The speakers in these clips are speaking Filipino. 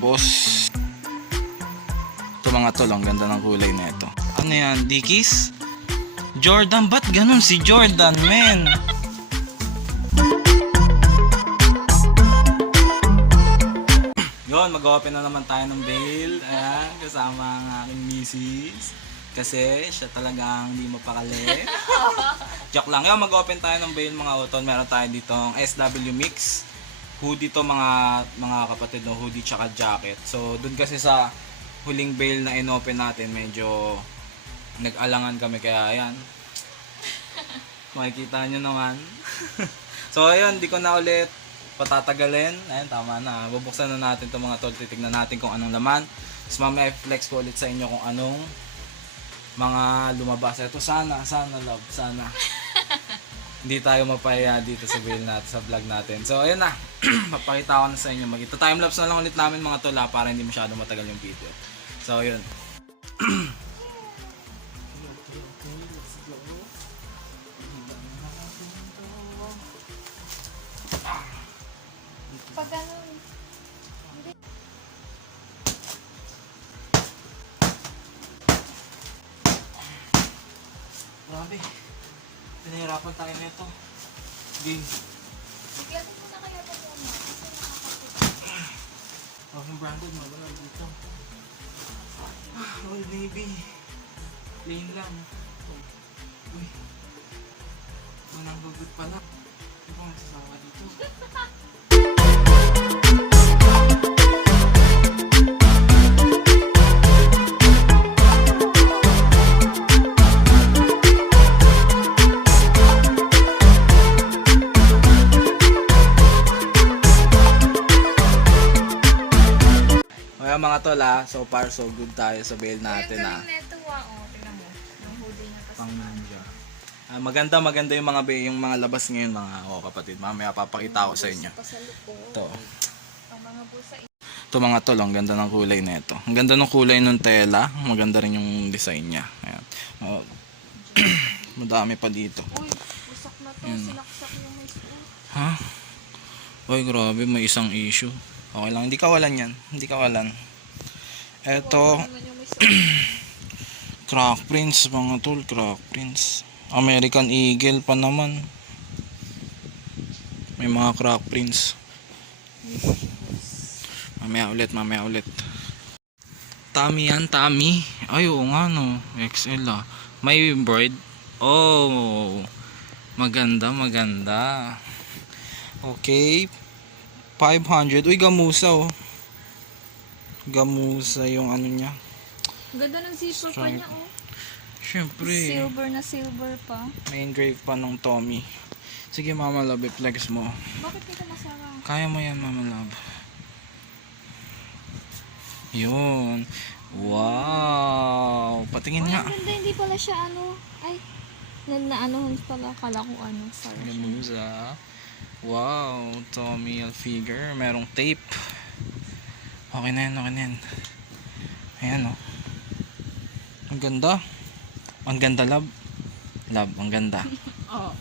Tapos ito mga tol, ang ganda ng kulay na ito. Ano yan? Dickies? Jordan? Ba't ganun si Jordan, men? Yun, mag-open na naman tayo ng bail. Ayan, kasama ang aking misis. Kasi siya talagang hindi mapakali. Joke lang. Yun, mag-open tayo ng bail mga utol. Meron tayo ditong SW Mix. Hoodie to mga kapatid, no? Hoodie tsaka jacket. So, dun kasi sa huling bail na inopen natin, medyo nag-alangan kami. Kaya ayan, makikita nyo naman. So, ayun, di ko na ulit patatagalin. Ayan, tama na. Bubuksan na natin itong mga tol. Titignan natin kung anong laman. Tapos mamaya flex ko ulit sa inyo kung anong mga lumabas. Ito sana love, sana. Hindi tayo mapaya dito sa bail natin, sa vlog natin. So, ayun na. Papakita ko na sa inyo. Time-lapse na lang ulit namin mga tol para hindi masyado matagal yung video. So, ayun. Pag ganun, Grabe. Pinahirapan tayo nito. Game. bigyan mo na kaya ito muna. Kasi nakakapit. Oh, yung branded mo. Wala dito. Old Navy. Plain lang. Uy. Walang bagot pala. Ano ba masasawa dito? Kaya mga tol so far so good tayo sa bail natin Yung neto tingnan mo. Yung hoodie niya kasi. Pang ninja. Maganda yung mga yung mga labas ngayon mga kapatid. Mamaya papakita ko sa inyo. Pasaluko. Ito. Ang mga busa. Ito mga tol, ang ganda ng kulay na ito. Ang ganda ng kulay ng tela. Maganda rin yung design niya. Ayan. Madami pa dito. Uy, usak na to. Sinaksak yung may suot. Ha? Uy, grabe, may isang issue. Okay lang, hindi kawalan yan. Hindi kawalan. Eto, Naman yung may suot. crack prints mga tol, crack prints. American Eagle pa naman. May mga crack prints. Mamaya ulit. Tommy yan, Tommy. Ay, oo nga no. XL ah. May embroid. Oh. Maganda. Okay. 500. Uy, gamusa oh. Gamusa yung ano niya. Ganda ng zipper pa Stripe. niya Syempre. Silver pa. May engrave pa ng Tommy. Sige Mama Love, flex mo. Bakit dito masarap? Kaya mo yan Mama Love. Yun. Wow. Patingin Uy, nga. ang ganda. Hindi pala siya Ay, naanohan pala. Kala ko Para siya. Gamusa. Wow. Tommy Hilfiger. Merong tape. Okay na yan. Ayan oh. Ang ganda. Ang ganda love. Love, ang ganda. Oh.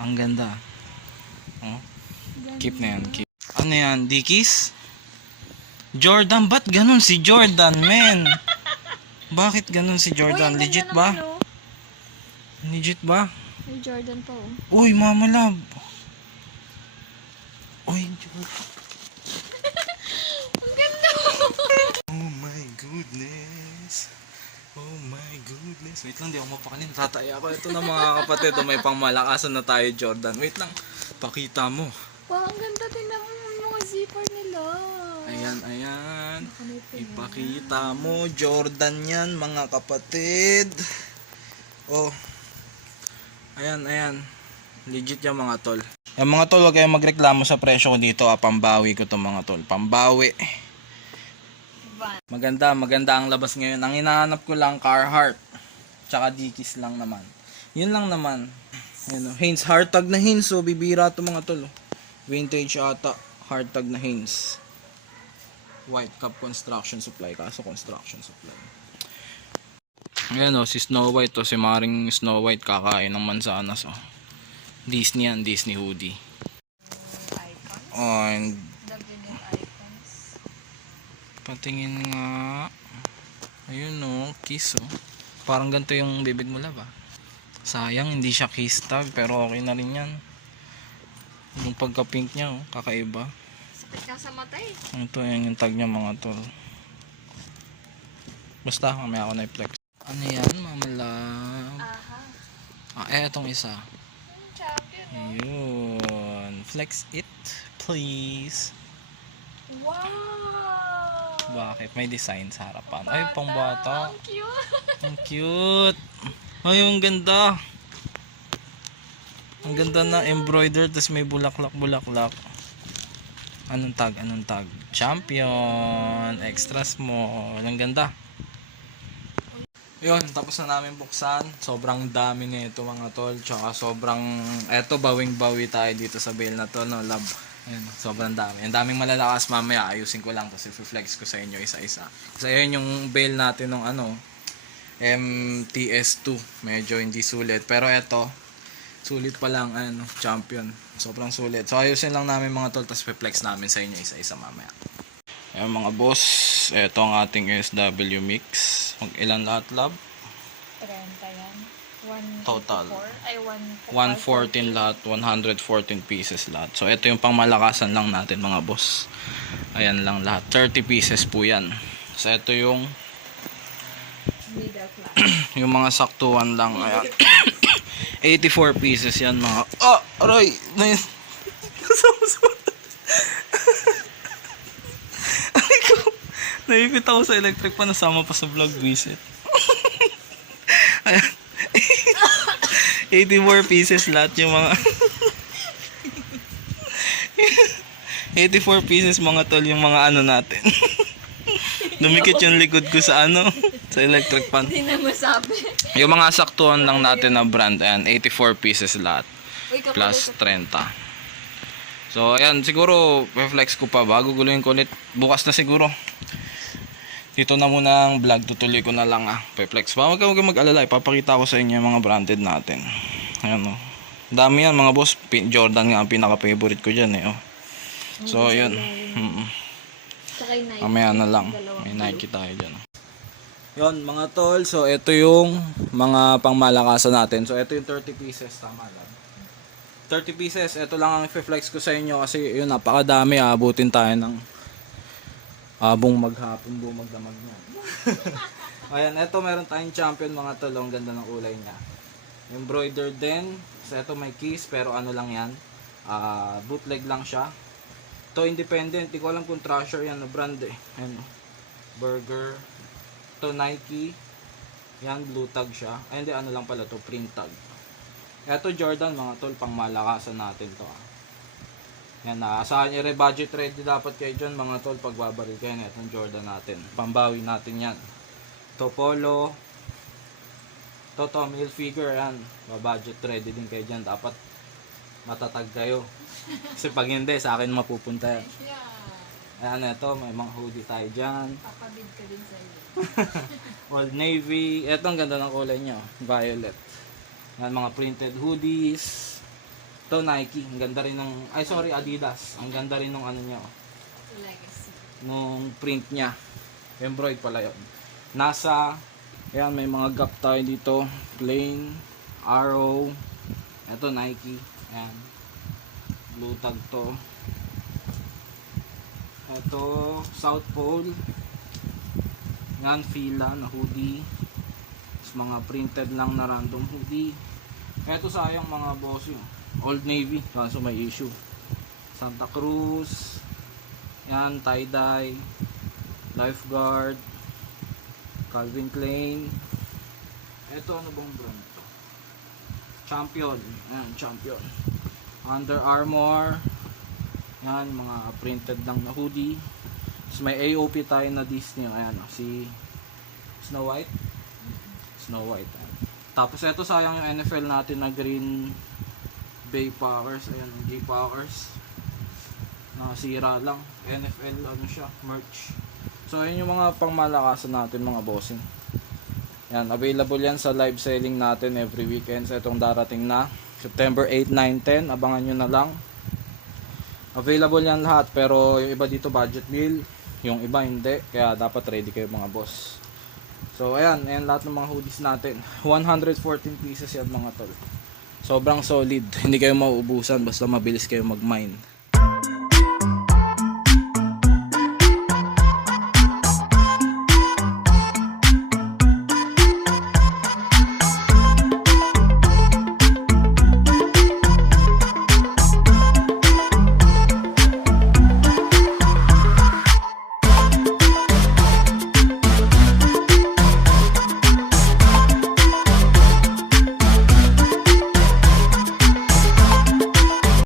Ang ganda. Oh. Keep na yan. Keep. Ano yan? Dickies? Jordan? Ba't ganun si Jordan, men? Bakit ganun si Jordan? Legit ba? Legit ba? May Jordan pa Uy, Mama Love. Uy, Jordan. Ang ganda! Oh my goodness. Oh my goodness. Wait lang, di ako mapakanin. Tataya ako. Ito na mga kapatid. May pangmalakasan na tayo, Jordan. Wait lang. Pakita mo. Wow, ang ganda. Tingnan mo yung mga zipper nila. Ayan. Nakanipin. Ipakita mo, Jordan yan, mga kapatid. Oh. Ayan. Legit yan mga tol. Yung mga tol, huwag kayong magreklamo sa presyo ko dito. Pambawi ko to mga tol. Pambawi. Maganda ang labas ngayon. Ang hinahanap ko lang, Carhartt. Tsaka Dickies lang naman. Yun lang naman. Ayan, Hanes, hardtag na Hanes. So, bibira to mga tol. Vintage ata. Hardtag na Hanes. White Cup Construction Supply. Kaso construction supply. Ayan si Snow White si Maring Snow White kakain ng mansanas Disney yan, Disney hoodie. Icons. And The vinyl icons. Patingin nga. Ayun oh, kiss oh. Parang ganito yung bibig mo lab ah. Sayang, hindi siya kiss tag, pero okay na rin yan. Yung pagka-pink niya oh, kakaiba. Sakit ka sa mata eh. Ito yan yung tag niya mga tol. Basta, mamaya ako na i-flex. Ano yan, mama love? Aha. Etong isa. Champion oh. Ayun. Flex it, please. Wow! Bakit? May design sa harapan. Ay, pang bata. Ang cute! Ang cute. Ay, ang ganda. Ang ganda na embroidered, tapos may bulaklak-bulaklak. Anong tag? Anong tag? Champion. Extra small. Ang ganda. Yun, tapos na namin buksan. Sobrang dami nito mga tol. Tsaka sobrang, eto, bawing-bawi tayo dito sa bale na to, no, love. Ayun, sobrang dami. Ang daming malalakas, mamaya ayusin ko lang, tapos i-flex ko sa inyo isa-isa. Kasi ayun yung bale natin ng ano, MTS2. Medyo hindi sulit. Pero eto, sulit pa lang, ano, champion. Sobrang sulit. So ayusin lang namin mga tol, tapos i-flex namin sa inyo isa-isa mamaya. Ayun mga boss, eto ang ating SW mix. Mag-ilan lahat, love? 30 yan. Total. 114 114 lahat, 114 pieces lahat. So ito yung pangmalakasan lang natin mga boss. Ayan lang lahat. 30 pieces po yan. So ito yung middle class. yung mga saktuan lang. Ayan. 84 pieces yan mga. Aray! Naipit ako sa electric pa, nasama pa sa vlog, visit. Ayan. 84 pieces lahat yung mga 84 pieces mga tol yung mga ano natin. Dumikit yung likod ko sa ano, sa electric pan. Hindi na masabi. Yung mga saktuan lang natin na brand, ayan, 84 pieces lahat. Uy, Plus 30. So ayan, siguro reflex ko pa ba, guguluhin ko ulit bukas na siguro. Dito na muna ang vlog, tutuloy ko na lang Pe-flex pa. Huwag mag-alala, ipapakita ko sa inyo yung mga branded natin. Ayan o. Dami yan mga boss. Jordan nga ang pinaka-favorite ko dyan oh. So yun. Saka yung Nike. Mamaya na lang. May Nike tayo dyan. Yun mga tol. So ito yung mga pangmalakasan natin. So ito yung 30 pieces. Tama lang. 30 pieces. Ito lang ang i-flex ko sa inyo kasi yun napakadami. Abutin tayo ng abong maghapon bumagdamag niya. Ayan, eto meron tayong champion mga tol. Ang ganda ng kulay niya. Embroidered din. So eto may keys pero ano lang yan. Bootleg lang siya. To independent. Di ko alam kung Thrasher yan na brand eh. Ayan, Burger. To Nike. Yan, blue tag siya. Ay hindi, ano lang pala to, print tag. Eto Jordan mga tol, pang malakasan natin to Yan, saan i-budget ready dapat kayo dyan mga tol pagbabaril kayo na itong Jordan natin. Pambawi natin yan. To Polo. To Tommy Hilfiger yan. Budget ready din kayo dyan. Dapat matatag kayo. Kasi pag hindi, sa akin mapupunta yan. Ayan, ito, may mga hoodie tayo dyan. Papabid ka din sa iyo. Old Navy. Ito ang ganda ng kulay nyo. Violet. Yan, mga printed hoodies. Ito Nike, ang ganda rin ng, Adidas. Ang ganda rin ng ano niya. Legacy. Nung print niya. Embroid pala yun. NASA, ayan may mga gap tayo dito. Plain, Arrow. Ito Nike. Ayan. Blue tag to. Ito, South Pole. Yan, Fila na hoodie. Tapos mga printed lang na random hoodie. Ito sayang mga boss yun. Old Navy, kaso may issue. Santa Cruz. Yan, tie-dye. Lifeguard. Calvin Klein. Ito, ano bang brand to? Champion. Yan, Champion. Under Armour. Yan, mga printed lang na hoodie. Tapos may AOP tayo na Disney. Ayan, si Snow White. Snow White. Ayan. Tapos ito sayang yung NFL natin na Green Bay Packers. Ayan, J Packers. Nakasira lang. NFL, ano siya, merch. So, ayun yung mga pangmalakasan natin mga bossing. Yan, available yan sa live selling natin every weekend. So, itong darating na September 8, 9, 10. Abangan nyo na lang. Available yan lahat. Pero yung iba dito budget meal. Yung iba hindi, kaya dapat ready kayo mga boss. So ayan lahat ng mga hoodies natin. 114 pieces yan mga tol. Sobrang solid, hindi kayo mauubusan basta mabilis kayo mag-mine.